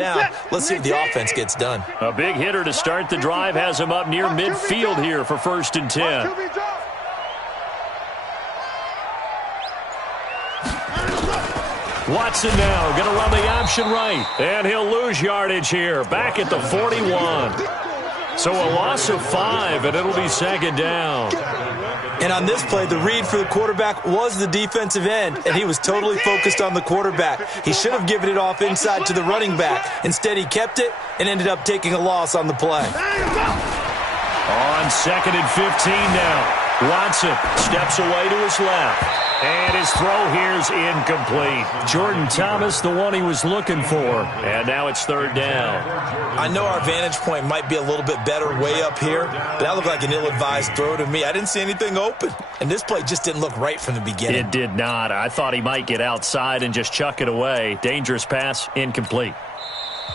Now, let's see if the offense gets done. A big hitter to start the drive has him up near midfield here for 1st and 10. Watson now going to run the option right, and he'll lose yardage here, back at the 41. So a loss of 5, and it'll be 2nd down. And on this play, the read for the quarterback was the defensive end, and he was totally focused on the quarterback. He should have given it off inside to the running back. Instead, he kept it and ended up taking a loss on the play. On 2nd and 15 now. Watson steps away to his left. And his throw here is incomplete. Jordan Thomas, the one he was looking for. And now it's 3rd down. I know our vantage point might be a little bit better way up here, but that looked like an ill-advised throw to me. I didn't see anything open. And this play just didn't look right from the beginning. It did not. I thought he might get outside and just chuck it away. Dangerous pass, incomplete.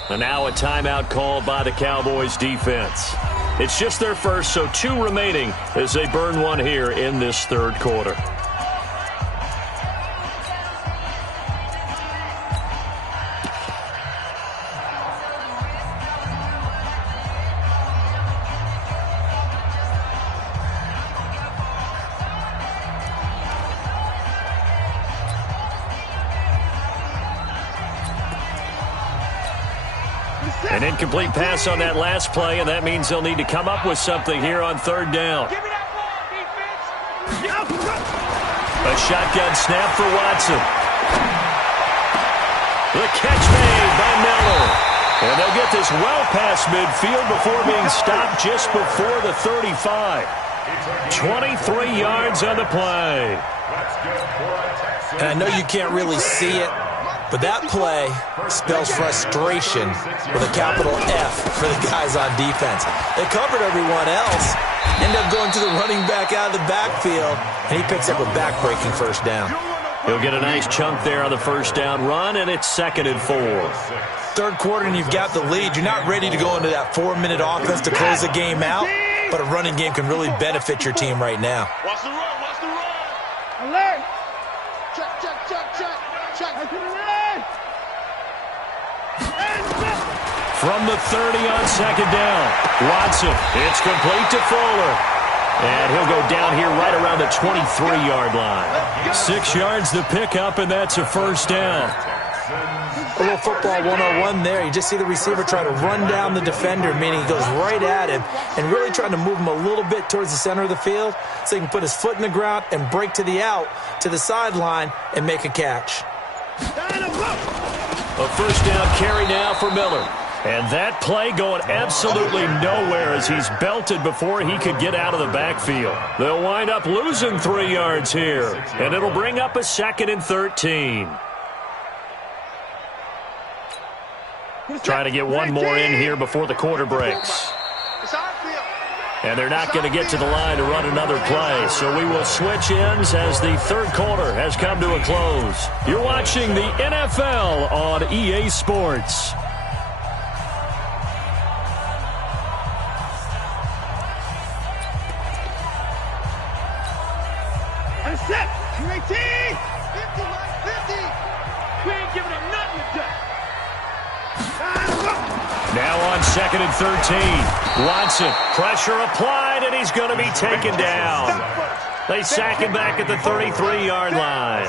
And now a timeout called by the Cowboys defense. It's just their first, so 2 remaining as they burn one here in this 3rd quarter. An incomplete pass on that last play, and that means they'll need to come up with something here on 3rd down. A shotgun snap for Watson. The catch made by Miller. And they'll get this well past midfield before being stopped just before the 35. 23 yards on the play. And I know you can't really see it, but that play spells frustration with a capital F for the guys on defense. They covered everyone else, end up going to the running back out of the backfield, and he picks up a back-breaking 1st down. He'll get a nice chunk there on the 1st down run, and it's 2nd and 4. 3rd quarter, and you've got the lead. You're not ready to go into that 4-minute offense to close the game out, but a running game can really benefit your team right now. Watch the run, watch the run. Alert. Check, check, check, check, check. From the 30 on 2nd down, Watson, it's complete to Fuller. And he'll go down here right around the 23-yard line. 6 yards the pickup, and that's a 1st down. A little football 101 there. You just see the receiver try to run down the defender, meaning he goes right at him and really trying to move him a little bit towards the center of the field so he can put his foot in the ground and break to the out, to the sideline, and make a catch. A 1st down carry now for Miller. And that play going absolutely nowhere as he's belted before he could get out of the backfield. They'll wind up losing 3 yards here, and it'll bring up a 2nd and 13. Trying to get one more in here before the quarter breaks. And they're not going to get to the line to run another play, so we will switch ends as the 3rd quarter has come to a close. You're watching the NFL on EA Sports. Set. 18. 50. 50. We ain't giving them nothing to do. Now on 2nd and 13. Watson, pressure applied, and he's going to be taken down. They sack him back at the 33-yard line.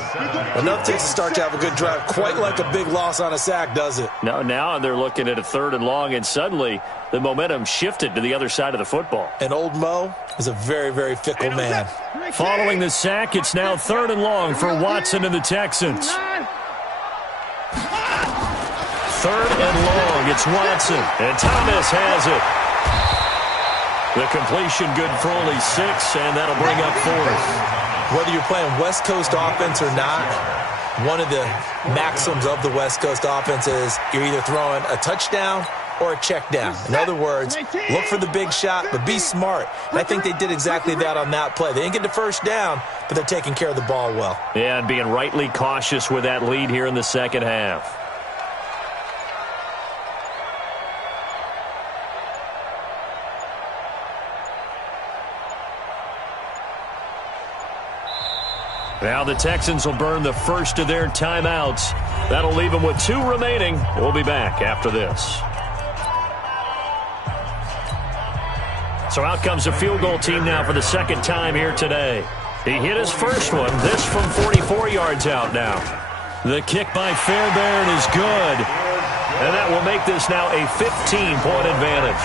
Enough takes to start to have a good drive. Quite like a big loss on a sack, does it? No, now they're looking at a 3rd and long, and suddenly the momentum shifted to the other side of the football. And old Mo is a very, very fickle man. Following the sack, it's now 3rd and long for Watson and the Texans. 3rd and long, it's Watson, and Thomas has it. The completion good for only 6, and that'll bring up 4th. Whether you're playing West Coast offense or not, one of the maxims of the West Coast offense is you're either throwing a touchdown or a check down. In other words, look for the big shot, but be smart. And I think they did exactly that on that play. They didn't get the 1st down, but they're taking care of the ball well. Yeah, and being rightly cautious with that lead here in the 2nd half. Now the Texans will burn the first of their timeouts That'll leave him with 2 remaining. We'll be back after this. So out comes the field goal team now for the second time here today. He hit his first one, this from 44 yards out now. The kick by Fairbairn is good. And that will make this now a 15-point advantage.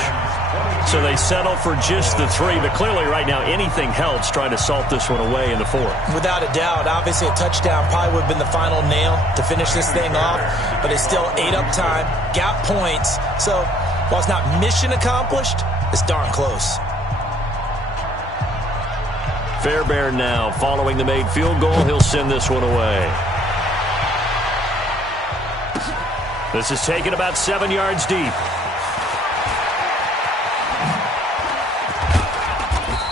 So they settle for just the 3, but clearly right now anything helps trying to salt this one away in the 4th. Without a doubt, obviously a touchdown probably would have been the final nail to finish this thing off, but it's still ate up time, got points. So while it's not mission accomplished, it's darn close. Fairbairn now following the made field goal. He'll send this one away. This is taken about 7 yards deep.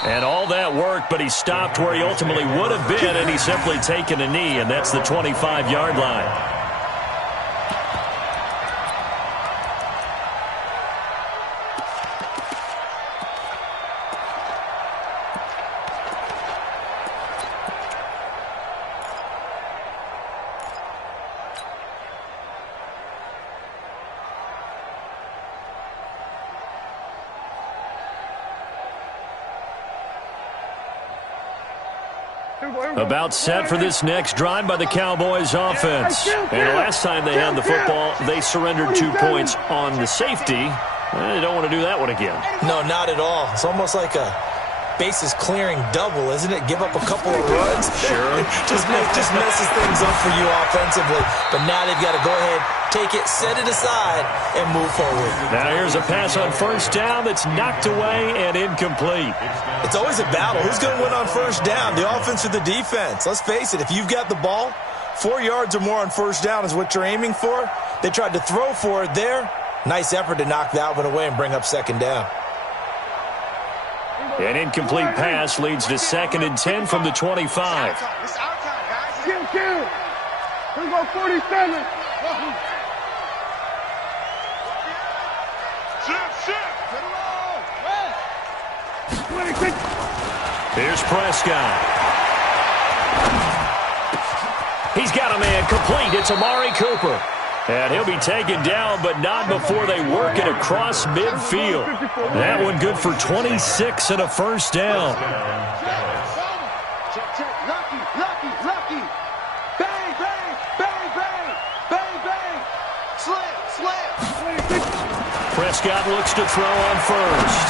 And all that worked, but he stopped where he ultimately would have been, and he's simply taken a knee, and that's the 25-yard line. About set for this next drive by the Cowboys offense. And the last time they had the football, they surrendered 2 points on the safety. They don't want to do that one again. No, not at all. It's almost like a bases clearing double, isn't it? Give up a couple of runs. Sure. just messes things up for you offensively. But now they've got to go ahead, take it, set it aside, and move forward. Now here's a pass on first down that's knocked away and incomplete. It's always a battle. Who's going to win on first down, the offense or the defense? Let's face it, if you've got the ball, 4 yards or more on first down is what you're aiming for. They tried to throw for it there. Nice effort to knock that one away and bring up second down. An incomplete pass leads to 2nd and 10 from the 25. It's our time, guys. Kill. Here we go, 47. Here's Prescott. He's got a man complete. It's Amari Cooper. And he'll be taken down, but not before they work it across midfield. That one good for 26 and a first down. Check. Lucky. Bang. Slam. Prescott looks to throw on first.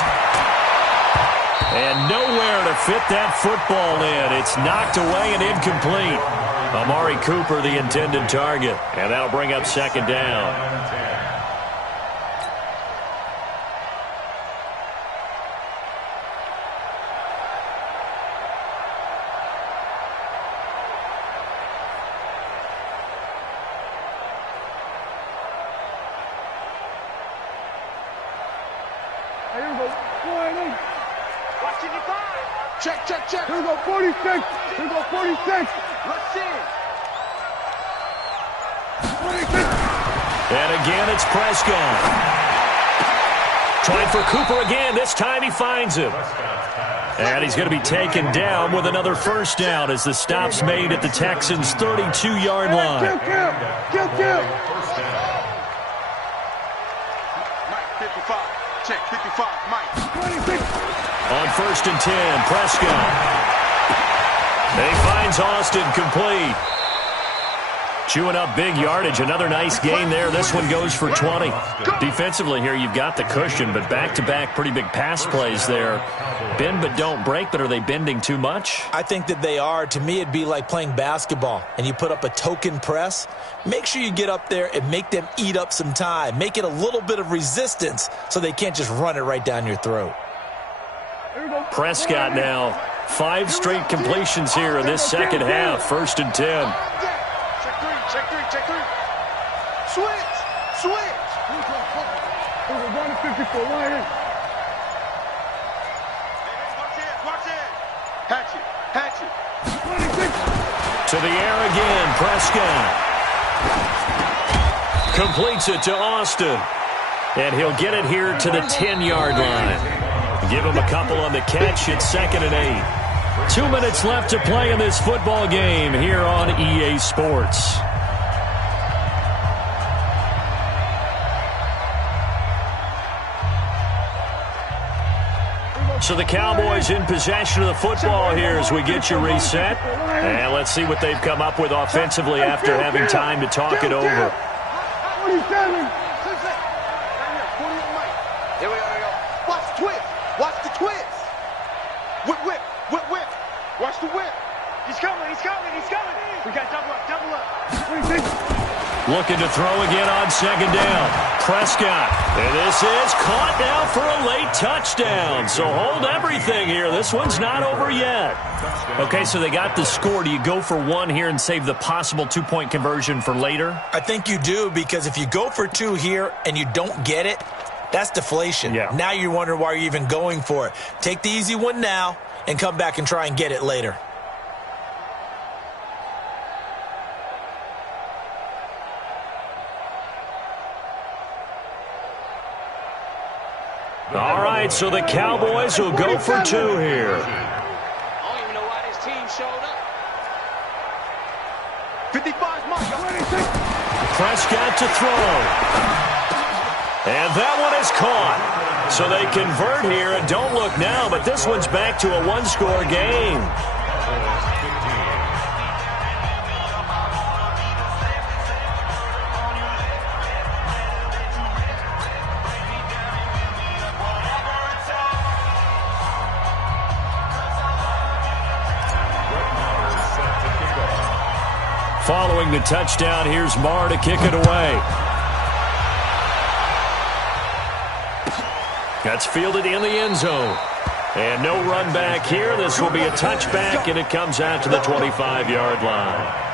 And nowhere to fit that football in. It's knocked away and incomplete. Amari Cooper, the intended target. And that'll bring up second down. Here we go, 40. Watching the time. Check. Here we go, 46. Let's see it. 46. And again, it's Prescott. Trying for Cooper again. This time he finds him. And he's going to be taken down with another first down as the stop's made at the Texans' 32-yard line. Kill. Mike, 55. Check, 55. Mike. 26. On 1st and 10, Prescott. He finds Austin complete. Chewing up big yardage. Another nice gain there. This one goes for 20. Defensively here, you've got the cushion, but back-to-back pretty big pass plays there. Bend but don't break, but are they bending too much? I think that they are. To me, it'd be like playing basketball, and you put up a token press. Make sure you get up there and make them eat up some time. Make it a little bit of resistance so they can't just run it right down your throat. Prescott now. 5 straight completions here in this second half. 1st and 10. Check three. Switch. We're going to 54. Watch it. Hatch it. 26. To the air again, Prescott. Completes it to Austin. And he'll get it here to the 10-yard line. Give him a couple on the catch. It's 2nd and 8. 2 minutes left to play in this football game here on EA Sports. So the Cowboys in possession of the football here as we get you reset. And let's see what they've come up with offensively after having time to talk it over. 27. Here we go. Watch the twist. Watch the twist. Whip. Watch the whip. He's coming. We got double up. Looking to throw again on second down. Prescott. And this is caught now for a late touchdown. So hold everything here. This one's not over yet. Okay, so they got the score. Do you go for one here and save the possible two-point conversion for later? I think you do, because if you go for two here and you don't get it, that's deflation. Yeah. Now you wonder why you're even going for it. Take the easy one now and come back and try and get it later. All right, so the Cowboys will go for two here. I don't even know why this team showed up. 55's mine. Prescott to throw. And that one is caught. So they convert here, and don't look now, but this one's back to a one-score game. Following the touchdown, here's Marr to kick it away. That's fielded in the end zone. And no run back here. This will be a touchback, and it comes out to the 25-yard line.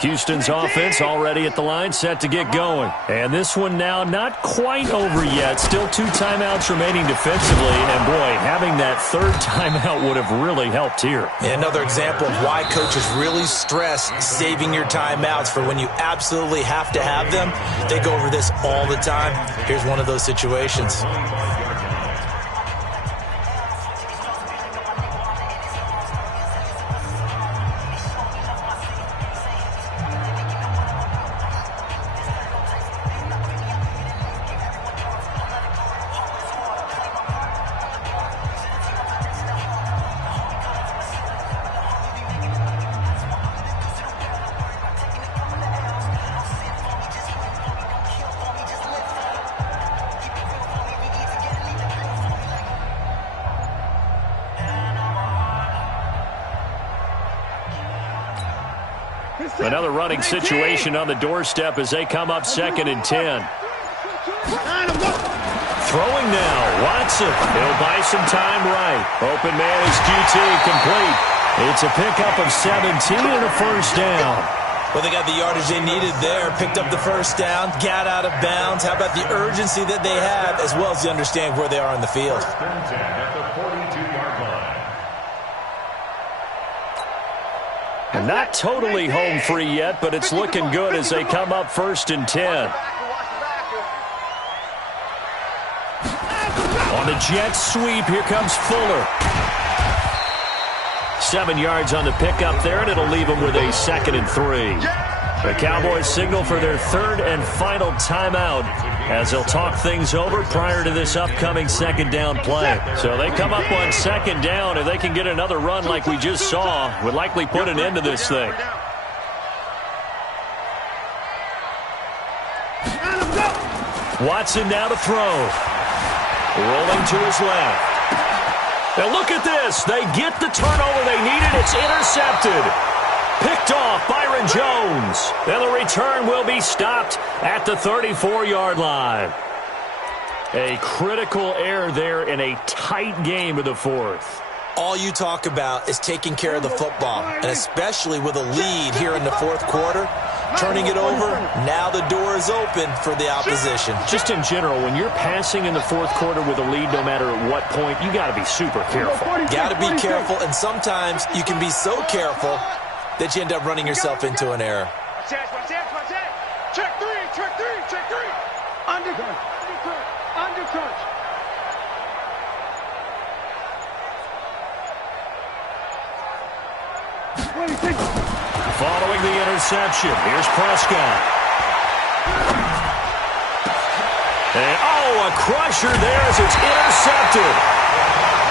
Houston's offense already at the line, set to get going. And this one now not quite over yet. Still 2 timeouts remaining defensively. And, boy, having that third timeout would have really helped here. Another example of why coaches really stress saving your timeouts for when you absolutely have to have them. They go over this all the time. Here's one of those situations. Another running situation on the doorstep as they come up 2nd and 10. Throwing now, Watson. He'll buy some time right. Open man is QT, complete. It's a pickup of 17 and a first down. Well, they got the yardage they needed there, picked up the first down, got out of bounds. How about the urgency that they have, as well as the understanding where they are on the field? And not totally home free yet, but it's looking good as they come up 1st and 10. On the jet sweep, here comes Fuller. 7 yards on the pickup there, and it'll leave them with a 2nd and 3. The Cowboys signal for their 3rd and final timeout as they'll talk things over prior to this upcoming 2nd down play. So they come up on 2nd down, and they can get another run like we just saw. Would likely put an end to this thing. Watson now to throw. Rolling to his left. Now look at this. They get the turnover they needed. It's intercepted. Picked off Byron Jones. And the return will be stopped at the 34-yard line. A critical error there in a tight game of the 4th. All you talk about is taking care of the football, and especially with a lead here in the 4th quarter, turning it over. Now the door is open for the opposition. Just in general, when you're passing in the fourth quarter with a lead, no matter at what point, you got to be super careful. Got to be careful, and sometimes you can be so careful that you end up running yourself into an error. Check three. Undercut. Following the interception, here's Prescott. And, a crusher there as it's intercepted.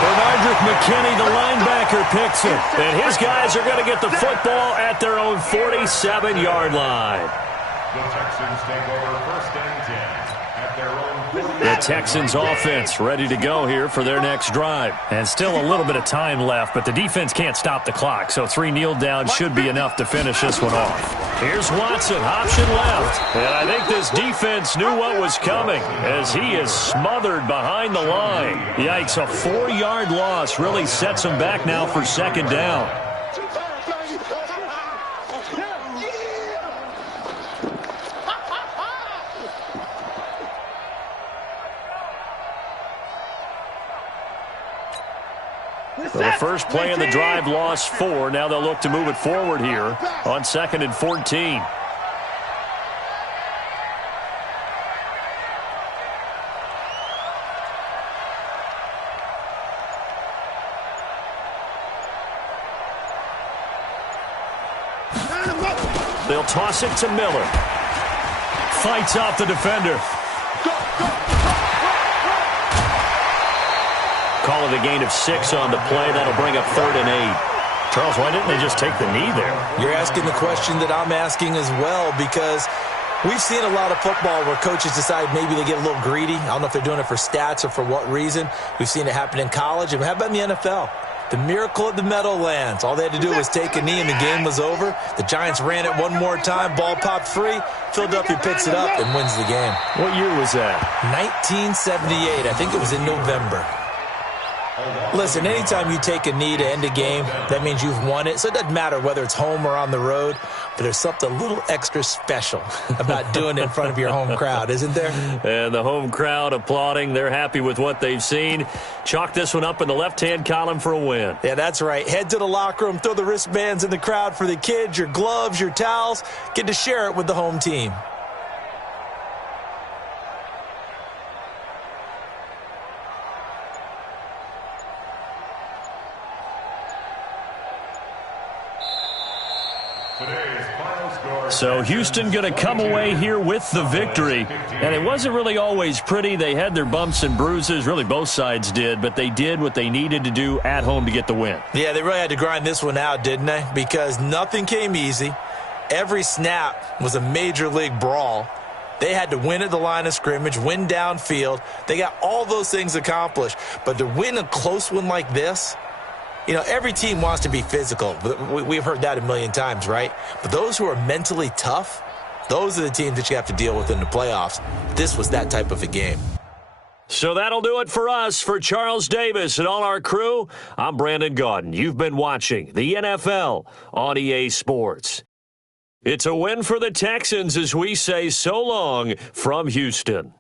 Bernardrick McKinney, the linebacker, picks it. And his guys are going to get the football at their own 47-yard line. The Texans take over 1st and 10 at their own 40. The Texans offense ready to go here for their next drive. And still a little bit of time left, but the defense can't stop the clock, so 3 kneel downs should be enough to finish this one off. Here's Watson, option left. And I think this defense knew what was coming as he is smothered behind the line. Yikes, a 4-yard loss really sets him back now for 2nd down. So the first play of the drive lost 4. Now they'll look to move it forward here on 2nd and 14. They'll toss it to Miller. Fights off the defender. Call it a gain of 6 on the play. That'll bring up 3rd and 8. Charles, why didn't they just take the knee there? You're asking the question that I'm asking as well, because we've seen a lot of football where coaches decide maybe they get a little greedy. I don't know if they're doing it for stats or for what reason. We've seen it happen in college. And how about in the NFL? The miracle of the Meadowlands. All they had to do was take a knee and the game was over. The Giants ran it one more time. Ball popped free. Philadelphia picks it up and wins the game. What year was that? 1978. I think it was in November. Listen, anytime you take a knee to end a game, that means you've won it. So it doesn't matter whether it's home or on the road, but there's something a little extra special about doing it in front of your home crowd, isn't there? And the home crowd applauding. They're happy with what they've seen. Chalk this one up in the left-hand column for a win. Yeah, that's right. Head to the locker room, throw the wristbands in the crowd for the kids, your gloves, your towels. Get to share it with the home team. So Houston going to come away here with the victory. And it wasn't really always pretty. They had their bumps and bruises. Really, both sides did. But they did what they needed to do at home to get the win. Yeah, they really had to grind this one out, didn't they? Because nothing came easy. Every snap was a major league brawl. They had to win at the line of scrimmage, win downfield. They got all those things accomplished. But to win a close one like this, you know, every team wants to be physical. We've heard that a million times, right? But those who are mentally tough, those are the teams that you have to deal with in the playoffs. This was that type of a game. So that'll do it for us. For Charles Davis and all our crew, I'm Brandon Gaudin. You've been watching the NFL on EA Sports. It's a win for the Texans as we say so long from Houston.